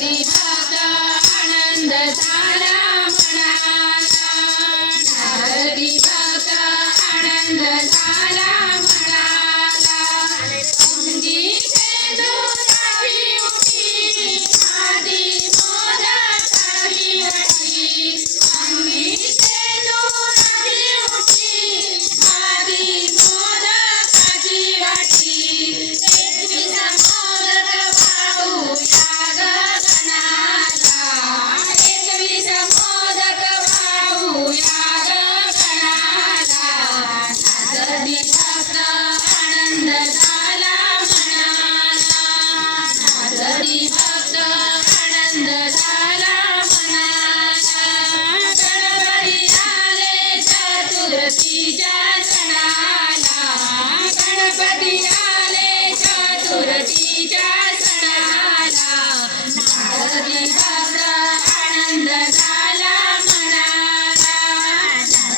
गणपती बाप्पा आनंद झाला मनाला नारदी बाप्पा आनंद झाला मनाला अंगी शेंदुराची उठी आधी मोदकाची वटी अंगी शेंदुराची उठी आधी मोदकाची वटी एकवीस मोदक वाढूया गगनाला एकवीस मोदक वाढूया गगनाला नारदी बाप्पा आनंद झाला मनाला नारदी बाप्पा आनंद झाला मनाला गणपती आले चतुर्थीच्या सणाला गणपती आले चतुर्थीच्या सणाला नारदी बाप्पा आनंद झाला मनाला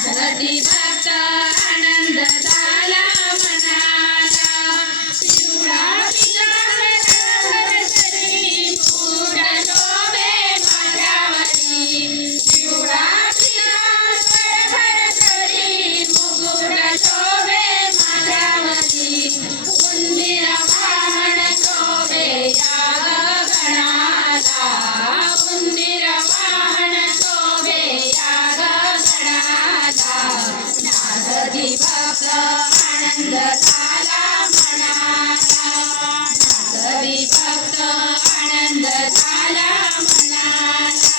नारदी बाप्पा आनंद झाला मनाला पिवळा पितांबरी मुकुट शोभे माथ्यावरी पिवळा पितांबरी मुकुट शोभे माथ्यावरी उंदीर वाहन शोभे या गगनाला उंदीर वाहन शोभे या गगनाला नारदी बाप्पा आनंद झाला मनाला नारदी बाप्पा आनंद झाला मनाला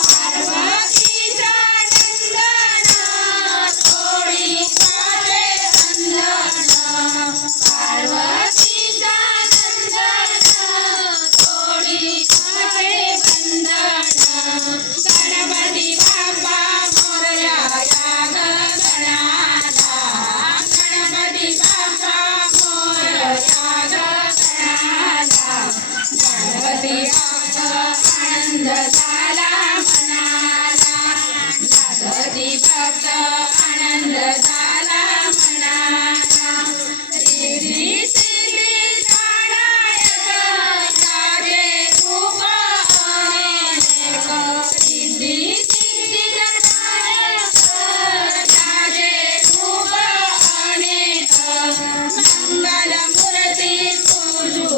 पार्वतीचा नंदन थोडी काटे बंधन पार्वतीचा नंदन थोडी काटे बंधन गणपती बाप्पा मोरया या गगनाला गणपती बाप्पा मोरया गगनाला गणपती बाप्पा आनंद झाला मनाला गणपती बाप्पा आनंद झाला मनाला रिद्धी सिद्धी विनायक राजे रूप अनेक रिद्धी सिद्धी विनायक राजे रूप अनेक मंगल मूर्ती पूजू